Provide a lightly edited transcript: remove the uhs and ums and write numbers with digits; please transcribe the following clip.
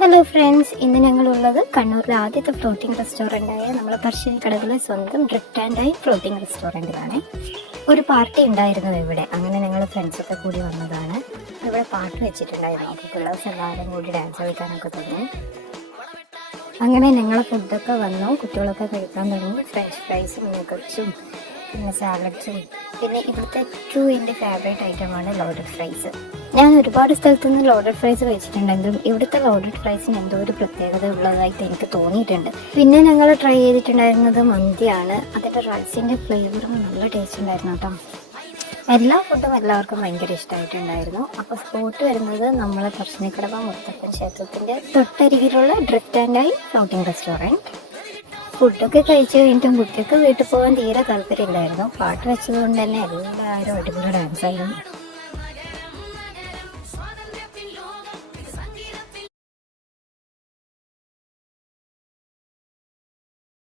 Hello friends, ഇന്ന് ഞങ്ങളുള്ളത് കണ്ണൂരിലെ ആദ്യത്തെ ഫ്ലോട്ടിംഗ് റെസ്റ്റോറൻ്റായ നമ്മളെ പറശ്ശിനിക്കടവിലെ സ്വന്തം ഡ്രിഫ്റ്റ് ആൻഡ് ഡൈൻ ഫ്ലോട്ടിംഗ് റെസ്റ്റോറൻറ്റിലാണ്. ഒരു പാർട്ടി ഉണ്ടായിരുന്നു ഇവിടെ, അങ്ങനെ ഞങ്ങൾ ഫ്രണ്ട്സൊക്കെ കൂടി വന്നതാണ്. ഇവിടെ പാട്ട് വെച്ചിട്ടുണ്ടായിരുന്നു, അപ്പോൾ പിള്ളേഴ്സ് എല്ലാവരും കൂടി ഡാൻസ് കളിക്കാനൊക്കെ തോന്നി. അങ്ങനെ ഞങ്ങളെ ഫുഡൊക്കെ വന്നു, കുട്ടികളൊക്കെ കഴിക്കാൻ തുടങ്ങി. ഫ്രഞ്ച് ഫ്രൈസും നഗറ്റ്സും പിന്നെ സാലഡ്സും, പിന്നെ ഇവിടുത്തെ ഏറ്റവും എൻ്റെ ഫേവറേറ്റ് ഐറ്റമാണ് ലോഡഡ് ഫ്രൈസ്. ഞാൻ ഒരുപാട് സ്ഥലത്തുനിന്ന് ലോഡഡ് ഫ്രൈസ് കഴിച്ചിട്ടുണ്ടെങ്കിലും ഇവിടുത്തെ ലോഡഡ് ഫ്രൈസിന് എന്തോ ഒരു പ്രത്യേകത ഉള്ളതായിട്ട് എനിക്ക് തോന്നിയിട്ടുണ്ട്. പിന്നെ ഞങ്ങൾ ട്രൈ ചെയ്തിട്ടുണ്ടായിരുന്നത് മന്തിയാണ്. അതിൻ്റെ റൈസിൻ്റെ ഫ്ലേവറും നല്ല ടേസ്റ്റ് ഉണ്ടായിരുന്നു കേട്ടോ. എല്ലാ ഫുഡും എല്ലാവർക്കും ഭയങ്കര ഇഷ്ടമായിട്ടുണ്ടായിരുന്നു. അപ്പോൾ സ്പോട്ട് വരുന്നത് നമ്മളെ പറശ്ശിനിക്കടവ് മുത്തപ്പൻ ക്ഷേത്രത്തിൻ്റെ തൊട്ടരികിലുള്ള drift and dine floating restaurant. ഫുഡൊക്കെ കഴിച്ച് കഴിഞ്ഞിട്ടും കുട്ടികൾക്ക് വീട്ടിൽ പോകാൻ തീരെ താല്പര്യമില്ലായിരുന്നു. പാട്ട് വെച്ചതുകൊണ്ട് തന്നെ എല്ലാവരും അടിപൊളി ഡാൻസായിരുന്നു.